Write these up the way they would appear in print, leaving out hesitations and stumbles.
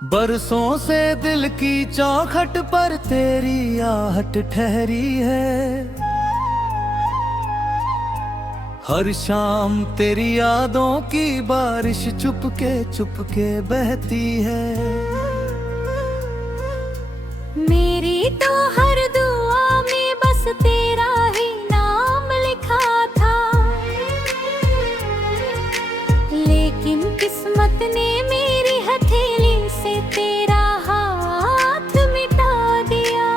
बरसों से दिल की चौखट पर तेरी आहट ठहरी है। हर शाम तेरी यादों की बारिश चुपके बहती है। मेरी तो हर दुआ में बस तेरा ही नाम लिखा था, लेकिन किस्मत ने मेरी हथेली से तेरा हाथ मिटा दिया।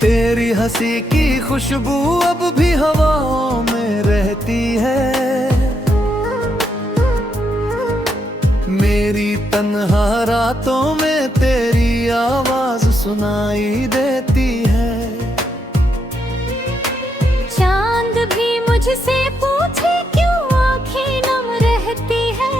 तेरी हंसी की खुशबू अब भी हवाओं में रहती है। मेरी तन्हा रातों में तेरी आवाज सुनाई देती है। चांद भी मुझसे पूछे क्यों आंखें नम रहती है।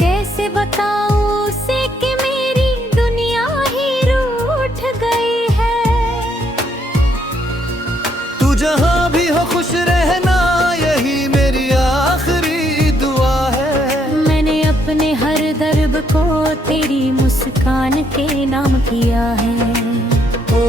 कैसे बताऊं उसे कि मेरी दुनिया ही रूठ गई है। तू जहां भी हो खुश रहना, यही मेरी आखिरी दुआ है। मैंने अपने हर दर्द को तेरी मुस्कान के नाम किया है। ओ,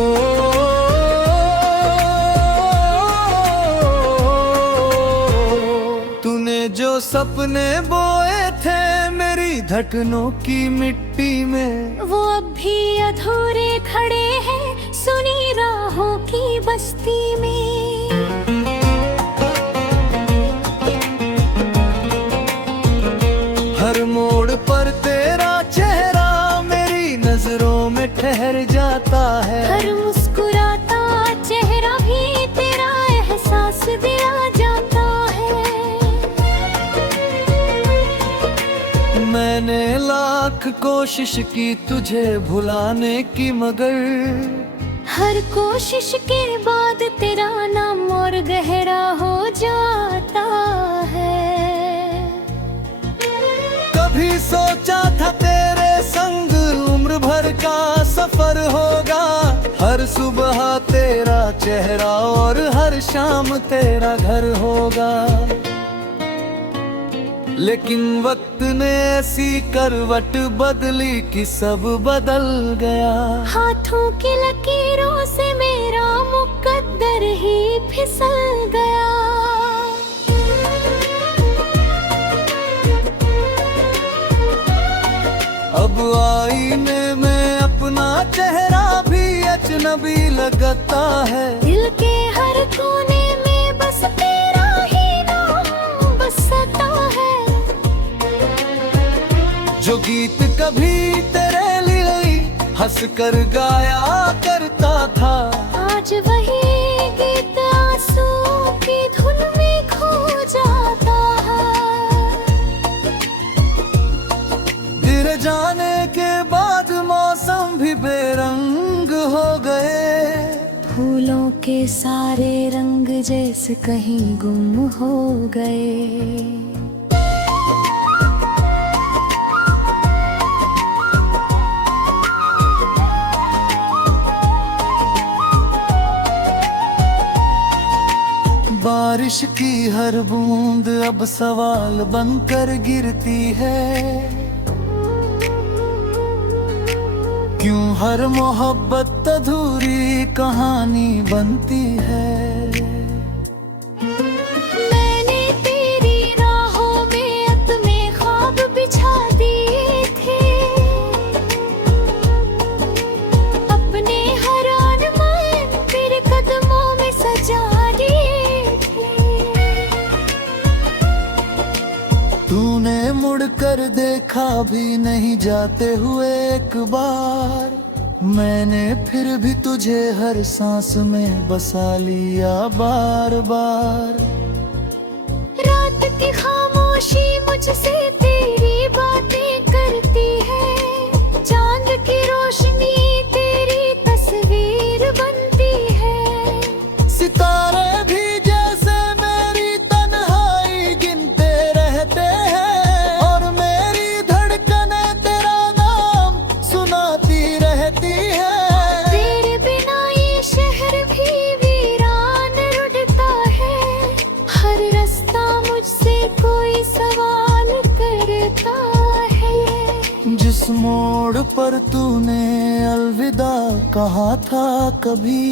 तूने जो सपने बोए थे मेरी धड़कनों की मिट्टी में, वो अब भी अधूरे खड़े हैं सुनी राहों की बस्ती में। हर मोड़ पर तेरा चेहरा मेरी नजरों में ठहर जाता है। हर मुस्कुराता चेहरा भी तेरा एहसास दिला जाता है। मैंने लाख कोशिश की तुझे भुलाने की, मगर हर कोशिश के बाद तेरा नाम और गहरा हो जाता है। कभी सोचा था तेरे संग उम्र भर का सफर होगा। हर सुबह तेरा चेहरा और हर शाम तेरा घर होगा। लेकिन वक्त ने ऐसी करवट बदली कि सब बदल गया। हाथों की लकीरों से मेरा मुकद्दर ही फिसल गया। अब आईने में अपना चेहरा भी अजनबी लगता है। दिल के हर कोने में बस तेरा ही नाम बसता है। जो गीत कभी तेरे लिए हंस कर गाया करता था, आज वही गीत आंसू की धुन में खो जाता है। तेरे जाने के बाद मौसम भी बेरंग हो गए। फूलों के सारे रंग जैसे कहीं गुम हो गए। बारिश की हर बूंद अब सवाल बनकर गिरती है। क्यों हर मोहब्बत अधूरी कहानी बनती है। मैंने तेरी राहों में अपने ख्वाब बिछा दिए थे। अपने हर अरमान तेरे कदमों में सजा दिए थे। तूने मुड़कर देखा भी नहीं जाते हुए एक बार। मैंने फिर भी तुझे हर सांस में बसा लिया बार बार। रात की खामोशी मुझसे तेरी बातें करती है। चांद की रोशनी तेरी तस्वीर बनती है। सितारे भी जैसे मेरी तन्हाई गिनते रहते हैं, और मेरी धड़कने तेरा नाम सुनाती रहती है। तेरे बिना ये शहर भी वीरान रुठता है। हर रास्ता मुझसे कोई सवाल मोड़ पर तूने अलविदा कहा था कभी,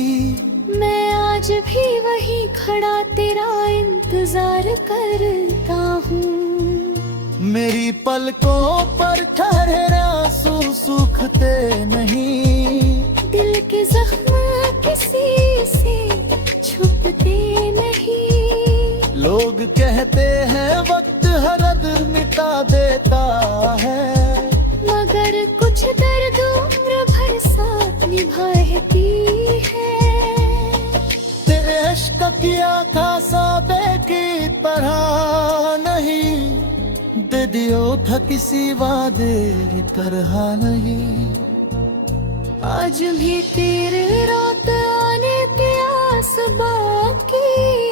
मैं आज भी वही खड़ा तेरा इंतजार करता हूँ। मेरी पलकों पर ठहरे आंसू सूखते नहीं, दिल के जख्म किसी से छुपते नहीं। लोग कहते हैं वक्त हरद मिटा देता है, मगर कुछ दर्द उम्र भर साथ निभाती है। तेरे इश्क किया था साबे की तरह नहीं, दे दियो था किसी वादे की तरह नहीं। आज भी तेरे रात आने के आस बाकी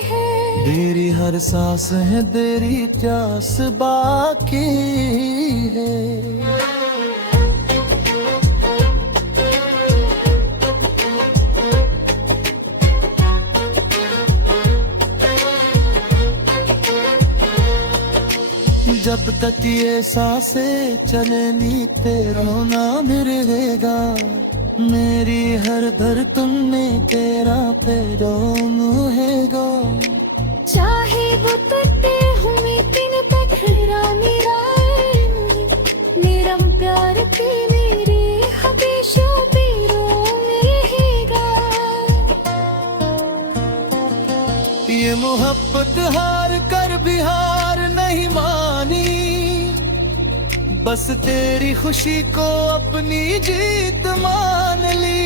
है, तेरी हर सांस है तेरी प्यास बाकी है। जब तक ये सांसें चलेंगी तेरा नाम रहेगा, मेरी हर धड़कन में तेरा पैगाम रहेगा। चाहे वो तटे हुए तीन पत्थरा मेरा प्यार के मेरे हमेशा बेरोम रहेगा। ये मोहब्बत हार कर भी हार नहीं मानी, बस तेरी खुशी को अपनी जीत मान ली।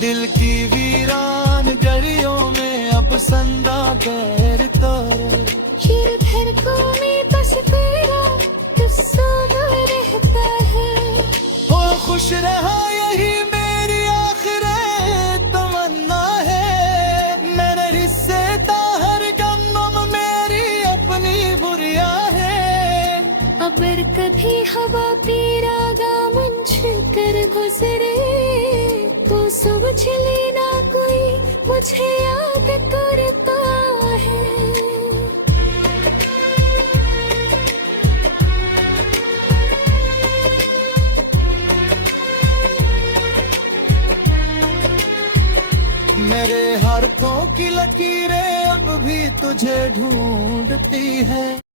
दिल की वीरान गलियों में अब संदा पैर तारे, फिर धड़कों में बस तेरा किस्सा रहता है। हो खुश रहा यही मेरी आखिरी तमन्ना है, मेरे हिस्से ता हर गम मेरी अपनी बुरिया है। अगर कभी हवा तेरा दामन छूकर गुजरे, तो समझ लेना कोई मुझे याद करता है। मेरे हाथों की लकीरें अब भी तुझे ढूंढती है,